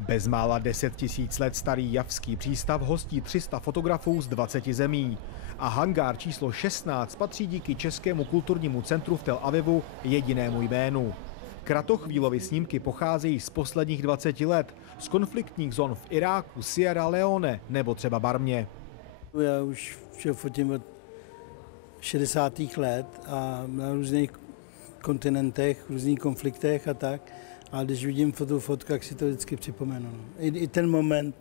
Bezmála 10 000 let starý Javský přístav hostí 300 fotografů z 20 zemí. A hangár číslo 16 patří díky Českému kulturnímu centru v Tel Avivu jedinému jménu. Kratochvílovy snímky pocházejí z posledních 20 let, z konfliktních zón v Iráku, Sierra Leone nebo třeba Barmě. Já už fotím od 60. let a na různých kontinentech, různých konfliktech a tak. A když vidím fotku, jak si to vždycky připomenu. I ten moment,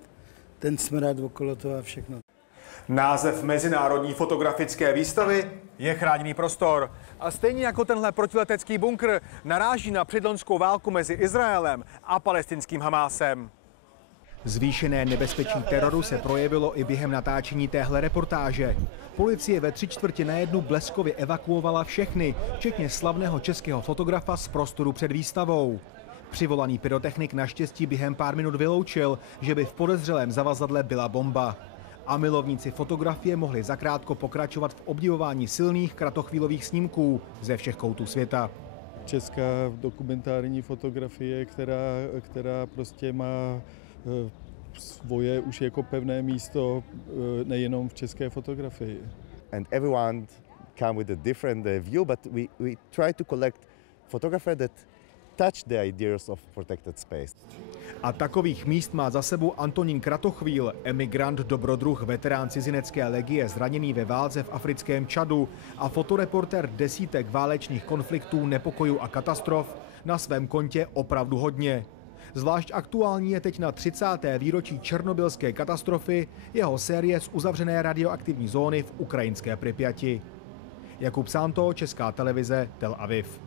ten smrad okolo toho a všechno. Název Mezinárodní fotografické výstavy je chráněný prostor. A stejně jako tenhle protiletecký bunkr naráží na předloňskou válku mezi Izraelem a palestinským Hamásem. Zvýšené nebezpečí teroru se projevilo i během natáčení téhle reportáže. Policie ve 3/4 bleskově evakuovala všechny, včetně slavného českého fotografa z prostoru před výstavou. Přivolaný pyrotechnik naštěstí během pár minut vyloučil, že by v podezřelém zavazadle byla bomba. A milovníci fotografie mohli zakrátko pokračovat v obdivování silných kratochvílových snímků ze všech koutů světa. Česká dokumentární fotografie, která prostě má svoje už jako pevné místo nejenom v české fotografii. And everyone come with a different view, but we try to collect photographers that touch the ideas of protected space. A takových míst má za sebou Antonín Kratochvíl, emigrant, dobrodruh, veterán cizinecké legie, zraněný ve válce v africkém Čadu a fotoreportér desítek válečných konfliktů, nepokojů a katastrof na svém kontě opravdu hodně. Zvlášť aktuální je teď na 30. výročí černobylské katastrofy jeho série z uzavřené radioaktivní zóny v ukrajinské Pripyati. Jakub Sánto, Česká televize, Tel Aviv.